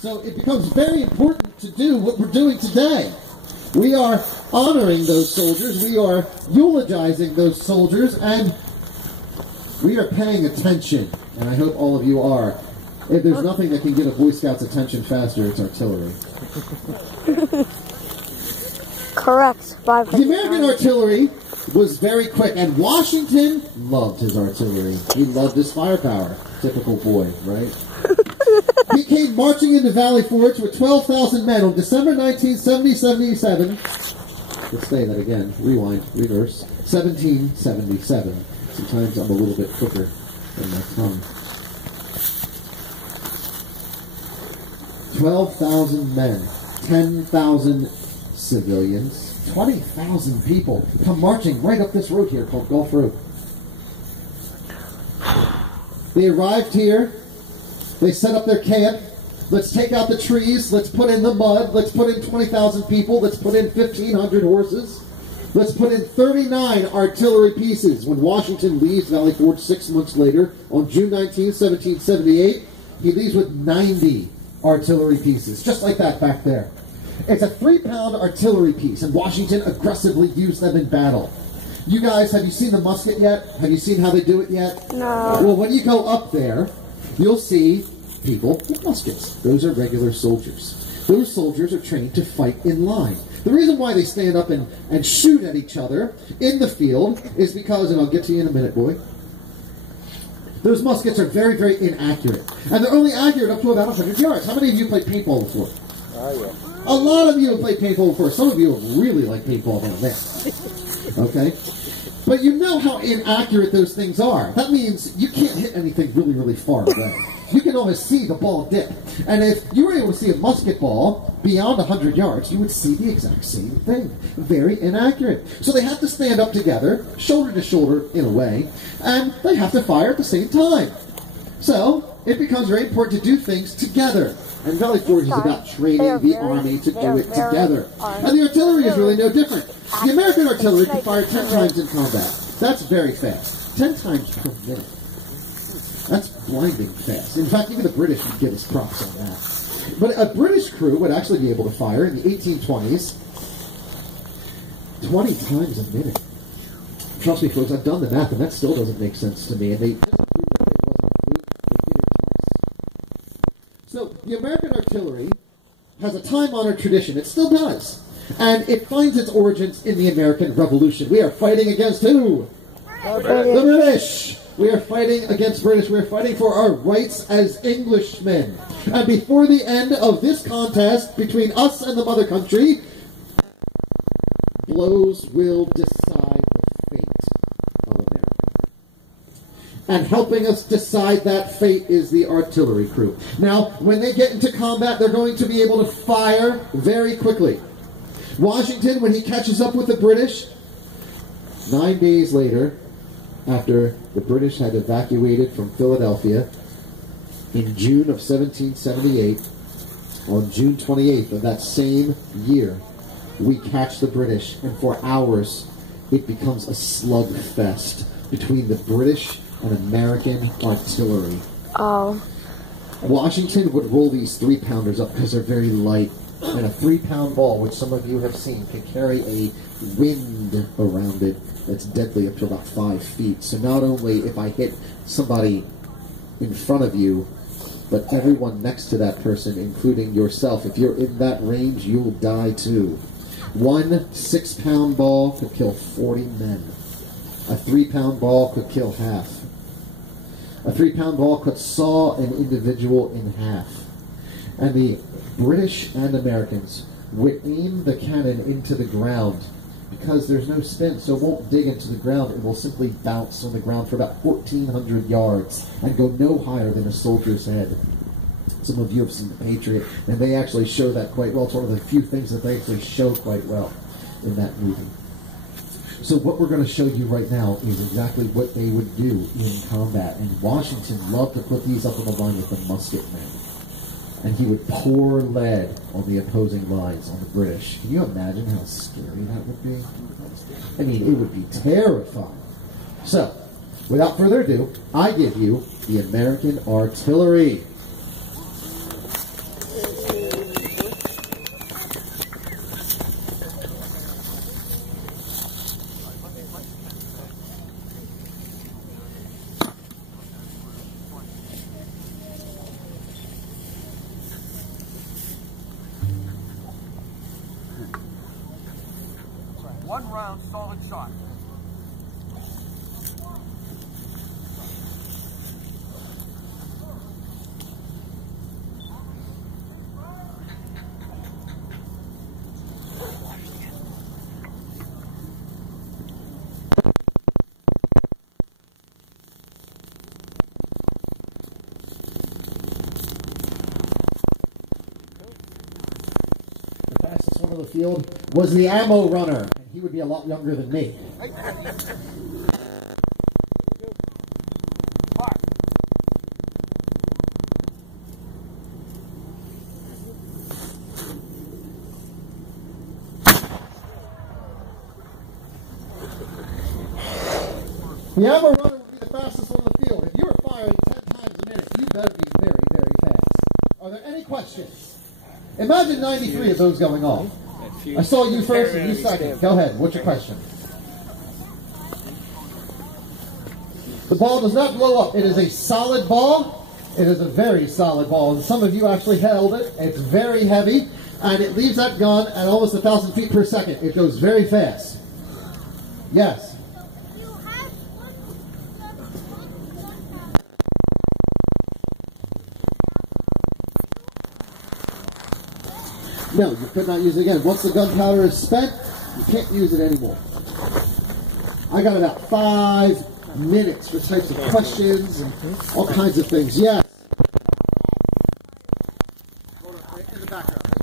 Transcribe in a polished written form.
So it becomes very important to do what we're doing today. We are honoring those soldiers, we are eulogizing those soldiers, and we are paying attention. And I hope all of you are. If there's nothing that can get a Boy Scout's attention faster, it's artillery. Correct. The American artillery was very quick, and Washington loved his artillery. He loved his firepower. Typical boy, right? He came marching into Valley Forge with 12,000 men on December 19, 1777. Let's say that again. Rewind, reverse. 1777. Sometimes I'm a little bit quicker than my tongue. 12,000 men, 10,000 civilians, 20,000 people come marching right up this road here called Gulf Road. They arrived here. They set up their camp. Let's take out the trees. Let's put in the mud. Let's put in 20,000 people. Let's put in 1,500 horses. Let's put in 39 artillery pieces. When Washington leaves Valley Forge 6 months later, on June 19, 1778, he leaves with 90 artillery pieces, just like that back there. It's a 3-pound artillery piece, and Washington aggressively used them in battle. You guys, have you seen the musket yet? Have you seen how they do it yet? No. Well, when you go up there, you'll see people with muskets. Those are regular soldiers. Those soldiers are trained to fight in line. The reason why they stand up and shoot at each other in the field is because, and I'll get to you in a minute, boy, those muskets are very, very inaccurate. And they're only accurate up to about 100 yards. How many of you played paintball before? Yeah. A lot of you have played paintball before. Some of you have really liked paintball down there. Okay? But you know how inaccurate those things are. That means you can't hit anything really, really far away. You can always see the ball dip. And if you were able to see a musket ball beyond 100 yards, you would see the exact same thing. Very inaccurate. So they have to stand up together, shoulder to shoulder in a way, and they have to fire at the same time. So it becomes very important to do things together. And Valley Forge is about training the Army to do it together. And the artillery is really no different. The American artillery can fire 10 times in combat. That's very fast. 10 times per minute. That's blinding fast. In fact, even the British would give us props on that. But a British crew would actually be able to fire in the 1820s 20 times a minute. Trust me, folks, I've done the math, and that still doesn't make sense to me. And they So the American artillery has a time-honored tradition. It still does. And it finds its origins in the American Revolution. We are fighting against who? The British. We are fighting against British. We are fighting for our rights as Englishmen. And before the end of this contest between us and the mother country, blows will decide the fate of America. And helping us decide that fate is the artillery crew. Now, when they get into combat, they're going to be able to fire very quickly. Washington, when he catches up with the British, 9 days later, after the British had evacuated from Philadelphia, in June of 1778, on June 28th of that same year, we catch the British, and for hours, it becomes a slugfest between the British and American artillery. Oh. Washington would roll these 3-pounders up because they're very light. And a 3-pound ball, which some of you have seen, can carry a wind around it that's deadly up to about 5 feet. So not only if I hit somebody in front of you, but everyone next to that person, including yourself, if you're in that range, you'll die too. One 6-pound ball could kill 40 men. A 3-pound ball could kill half. A 3-pound ball could saw an individual in half. And the British and Americans would aim the cannon into the ground because there's no spin, so it won't dig into the ground. It will simply bounce on the ground for about 1,400 yards and go no higher than a soldier's head. Some of you have seen The Patriot, and they actually show that quite well. It's one of the few things that they actually show quite well in that movie. So what we're going to show you right now is exactly what they would do in combat. And Washington loved to put these up on the line with the musket men. And he would pour lead on the opposing lines, on the British. Can you imagine how scary that would be? I mean, it would be terrifying. So, without further ado, I give you the American artillery. one round solid shot. The fastest one on the field was the ammo runner. And he would be a lot younger than me. The ammo runner would be the fastest one on the field. If you were firing 10 times a minute, you better be very, very fast. Are there any questions? Imagine 93 of those going off. I saw you first and you second. Go ahead. What's your question? The ball does not blow up. It is a solid ball. It is a very solid ball. And some of you actually held it. It's very heavy. And it leaves that gun at almost 1,000 feet per second. It goes very fast. Yes. No, you could not use it again. Once the gunpowder is spent, you can't use it anymore. I got about 5 minutes for types of questions and all kinds of things. Yes. In the background.